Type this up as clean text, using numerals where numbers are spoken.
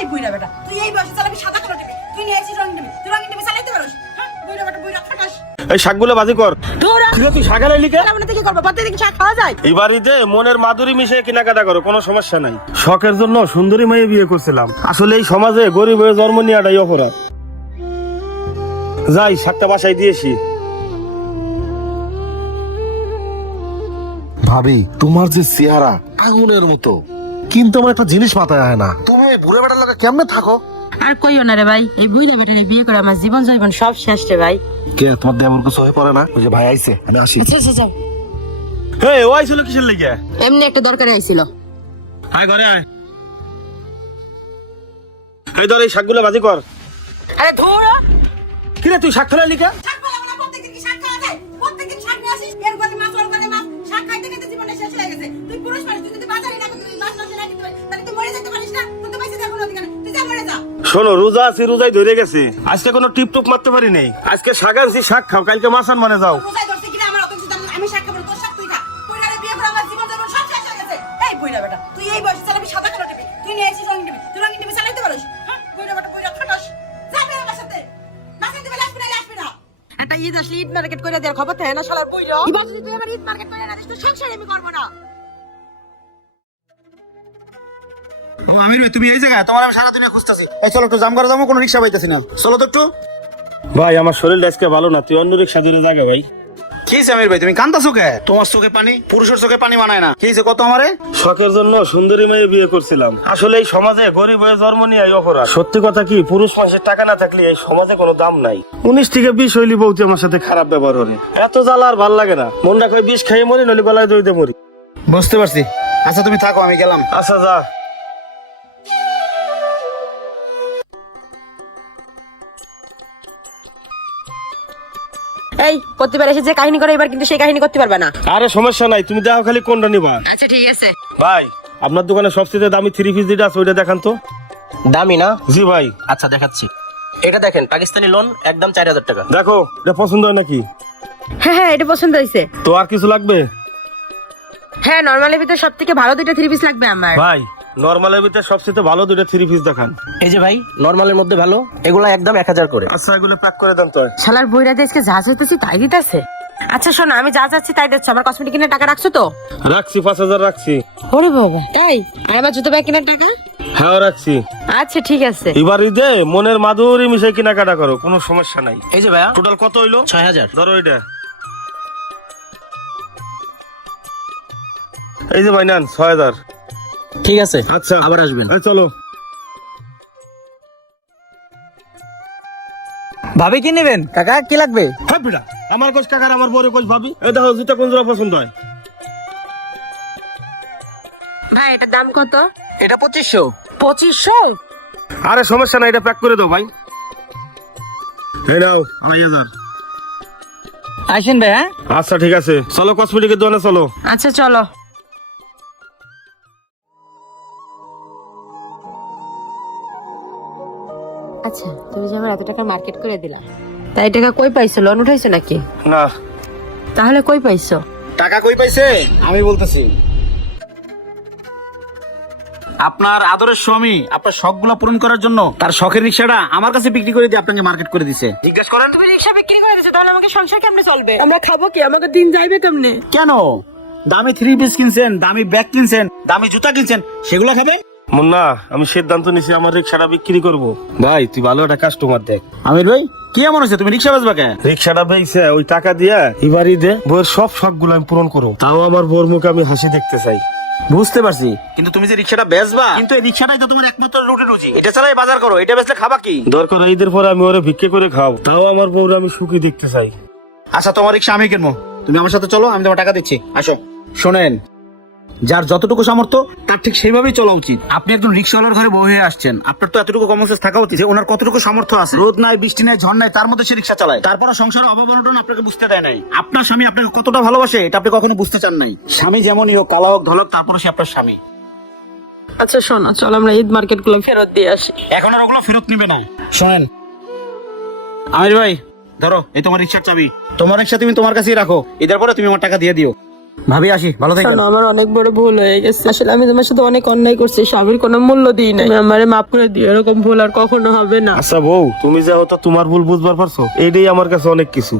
এই বুইড়া বেটা তুই এই বয়সে চালাবি সাদা কালো টিভি, তুই নিয়ে এসেছিস রঙিন টিভি, তুই রঙিন টিভি চালাইতে পারিস? হ্যাঁ বুইড়া বেটা বুইড়া খাটাস। এই শাকগুলো বাজি কর। ধুরা তুই শাক আনাইলি কে? আমরা কি করব? প্রত্যেকদিন শাক খাওয়া যায়? এই বাড়িতে মনের মাধুরী মিশিয়ে কেনাকাটা করো, কোনো সমস্যা নাই। শখের জন্য সুন্দরী মেয়ে বিয়ে করছিলাম, আসলে এই সমাজে গরিব হয়ে জন্ম নেওয়াটাই অপরাধ। যাই শাকটা বাসায় দিয়েছি। ভাবি তোমার যে চেহারা আগুনের মতো, কিন্তু আমার একটা জিনিস মাথায় আয় না, তুমি এই বুড়ে বেটার লগে কেমনে থাকো? আর কইও না রে ভাই, এই বুইড়া বেটারে বিয়ে করে আমার জীবন জৈবন সব শেষ রে ভাই। কে তোমার দেমন কিছু হয়ে পড়ে না? ওই যে ভাই আইছে, আমি আসি। আচ্ছা আচ্ছা যাও। হে ও আইছিল কিসের লেগে? এমনি একটা দরকারে আইছিল। আয় ঘরে আয়। এই ধর এই শাকগুলো বাজি কর। আরে ধুরা কিরে তুই শাক ফেলালি কে? শাক বলা বলা প্রত্যেকদিন কি শাক খাওয়া যায়? প্রত্যেকদিন শাক নিয়ে আসিস, এর বলে মাছ ওর বলে মাছ, শাক খাইতে খাইতে জীবনটা শেষ হয়ে গেছে। তুই পুরুষ মানুষ, তুই যদি বাজারে না করতে মাছ মাছ না খেতে পারিস, তাহলে তুই মরে যেতে পারিস না? তুই তো পয়সা দেখ কোনো অধিকার নেই, তুই যা মরে যা। শোনো, রোজা আছি, রোজাই ধরে গেছে, আজকে কোনো টিপ টপ মারতে পারি নাই। আজকে শাক আনছি, শাক খাও, কালকে মাছ আন মানে যাও। রোজায় ধরছে কিনা আমার অত কিছু দাম নেই, আমি শাক খাবো, তোর শাক তুই খা। বুইড়ারে বিয়ে করে আমার জীবন জৈবন সব শেষ হয়ে গেছে। এই বুইড়া বেটা তুই এই বয়সে চালাবি সাদা কালো টিভি, তুই নিয়ে এসেছিস রঙিন টিভি, তুই রঙিন টিভি চালাইতে পারিস? হ্যাঁ বুইড়া বেটা বুইড়া খাটাস। যা বের আমার সাথে, মাছের টিভি আসবি না আসবি না। একটা ঈদ আসলে ঈদ মার্কেট করে দেওয়ার খবর থাকে না শালার বুইড়া। এবার যদি তুই আমার ঈদ মার্কেট করে না দিস তো সংসার আমি করবো না। ও আমির ভাই, তুমি এই জায়গায়? তোমার আমি সারাদিনে খুঁজতেছি। এই চলো একটু জাম করে যাবো, কোনো রিক্সা পাইতেছি না। চলো তো একটু। ভাই আমার শরীরটা আজকে ভালো না, তুই অন্য রিক্সা ধরে জায়গা ভাই। কি হয়েছে আমির ভাই, তুমি কান্দাছো কে? তোমার চোখে পানি পুরুষের চোখে পানি মানায় না। কি হয়েছে কত আমারে? শখের জন্য সুন্দরী মেয়ে বিয়ে করছিলাম, আসলে এই সমাজে গরিব হয়ে জন্ম নিয়ে অপরাধ। সত্যি কথা কি, পুরুষ মানুষের টাকা না থাকলে এই সমাজে কোনো দাম নাই। 19 থেকে 20 হইলি বউতি আমার সাথে খারাপ ব্যবহার করে, এত জ্বালা আর ভাল লাগে না। মনটা কই বিষ খাইয়ে মরি, নলি গলায় দইতে মরি। বুঝতে পারছি। আচ্ছা তুমি থাকো, আমি গেলাম। আচ্ছা যা। এই প্রতিবার এসে যে কাহিনী করে এবার কিন্তু সেই কাহিনী করতে পারবে না। আরে সমস্যা নাই, তুমি দেখো খালি কোনটা নিবা। আচ্ছা ঠিক আছে। ভাই আপনার দোকানে সবচেয়ে দামি 3 পিস যেটা আছে ওইটা দেখান তো। দামি না? জি ভাই। আচ্ছা দেখাচ্ছি। এটা দেখেন, পাকিস্তানি লোন, একদম 4000 টাকা। দেখো এটা পছন্দ হয় নাকি? হ্যাঁ হ্যাঁ এটা পছন্দ হয়েছে। তো আর কিছু লাগবে? হ্যাঁ নরমালের ভিতর সব থেকে ভালো দুইটা 3 পিস লাগবে আমার। ভাই নরমালের ভিতরে সবচেয়ে ভালো দুইটা 3 পিস দেখান। এই যে ভাই, নরমালের মধ্যে ভালো, এগুলা একদম 1000 করে। আচ্ছা এগুলো প্যাক করে দেন তো। শালার বইরা দেশকে যা চাইতেছি তাই দিতেছে। আচ্ছা শোনো, আমি যা চাচ্ছি তাই দিচ্ছি। আমার কসমেটিক কেনার টাকা রাখছো তো? রাখছি, 5000 রাখছি। ওরে বাবা তাই? আর আমার জুতো ব্যাগ কেনার টাকা? হ্যাঁ রাখছি। আচ্ছা ঠিক আছে। এবার ঈদে মনের মাধুরী মিশে কেনাকাটা করো, কোনো সমস্যা নাই। এই যে ভাইয়া, টোটাল কত হইলো? 6000। ধরো এটা। এই যে ভাই নেন 6000। ঠিক আছে, আচ্ছা আবার আসবেন। এই চলো। ভাবি কি নেবেন? কাকা কি লাগবে? হ্যাঁ বিড়া, আমার কোচ কাকার আমার বড় কোচ ভাবি। এই দেখো জুতা কোন জোড়া পছন্দ হয়? ভাই এটার দাম কত? এটা 2500। 2500? আরে সমস্যা নাই, এটা প্যাক করে দাও ভাই। এই নাও 2000। আসেন ভাই। হ্যাঁ আচ্ছা ঠিক আছে, চলো কসমেটিকের দোকানে চলো। আচ্ছা চলো। আচ্ছা তুমি যে আমার এত টাকা মার্কেট করে দিলা, তাই টাকা কই পাইছো? লোন উঠাইছো নাকি? না। তাহলে কই পাইছো? টাকা কই পাইছে আমি বলতেছি। আপনার আদরের স্বামী আপনার শখগুলো পূরণ করার জন্য তার শখের রিক্সাটা আমার কাছে বিক্রি করে দিয়ে আপনাকে মার্কেট করে দিছে। জিজ্ঞেস করেন। তুমি রিকশা বিক্রি করে দিছো, তাহলে আমাকে সংসার কেমনে চলবে? আমরা খাবো কি? আমাকে দিন যাইবে কেমনে? কেন? দামি 3 পিস কিনছেন, দামি ব্যাগ কিনছেন, দামি জুতা কিনছেন, সেগুলো খাবেন? মুন্না আমি সিদ্ধান্ত নিছি আমার রিক্সাটা বিক্রি করব। ভাই তুই ভালো একটা কাস্টমার দেখ। আমির ভাই কি এমন হচ্ছে, তুমি রিক্সা বেচবা কেন? রিক্সাটা বেইছে ওই টাকা দিয়া এবারই দে বউয়ের সব শখগুলো আমি পূরণ করব, তাও আমার বউর মুখে আমি হাসি দেখতে চাই। বুঝতে পারছি, কিন্তু তুমি যে রিক্সাটা বেচবা, কিন্তু এই রিক্সাটাই তো তোমার একমাত্র রুটি রুজি। এটা চালাই বাজার করো, এটা বেচলে খাবা কি? দরকার ঈদের পরে আমি ওরে ভিক্ষে করে খাও, তাও আমার বউর আমি সুখী দেখতে চাই। আচ্ছা তোমার রিক্সা আমি কিনবো, তুমি আমার সাথে চলো, আমি তোমার টাকা দিচ্ছি। আসো। শোনেন, যার যতটুকু সামর্থ্য তার ঠিক সেইভাবেই চলা উচিত। আপনি একজন রিক্সাওয়ালার ঘরে বউ হয়ে আসছেন, আপনার তো এতটুকু কমন সেন্স থাকা উচিত যে ওনার কতটুকু সামর্থ্য আছে। রোদ নাই, বৃষ্টি নাই, ঝড় নাই, তার মধ্যে সে রিক্সা চালায়। তারপর সংসারের অভাব অনটন আপনাকে বুঝতে দেয় নাই। আপনার স্বামী আপনাকে কতটা ভালোবাসে এটা আপনি কখনো বুঝতে চান নাই। স্বামী যেমনই হোক, কালা হোক ধলক, তারপরে সে আপনার স্বামী। আচ্ছা শোনো, চলো আমরা ঈদ মার্কেট গুলো ফেরত দিয়ে আসি। এখন আর ওগুলো ফেরত নিবে না। শোনেন আমির ভাই, ধরো এই তোমার রিক্সার চাবি, তোমার রিক্সা তুমি তোমার কাছেই রাখো, ঈদের পরে তুমি আমার টাকা দিয়ে দিও। ভাবি আসি, ভালো থাকেন। শোনো, আমার অনেক বড় ভুল হয়ে গেছে। আসলে আমি তোমার সাথে অনেক অন্যায় করছি, স্বামীর কোনো মূল্য দিই নাই। তুমি আমারে মাফ করে দিও, এরকম ভুল আর কখনো হবে না। আচ্ছা বউ, তুমি যা হতো তোমার ভুল বুঝবার পারছো, এইটাই আমার কাছে অনেক কিছু।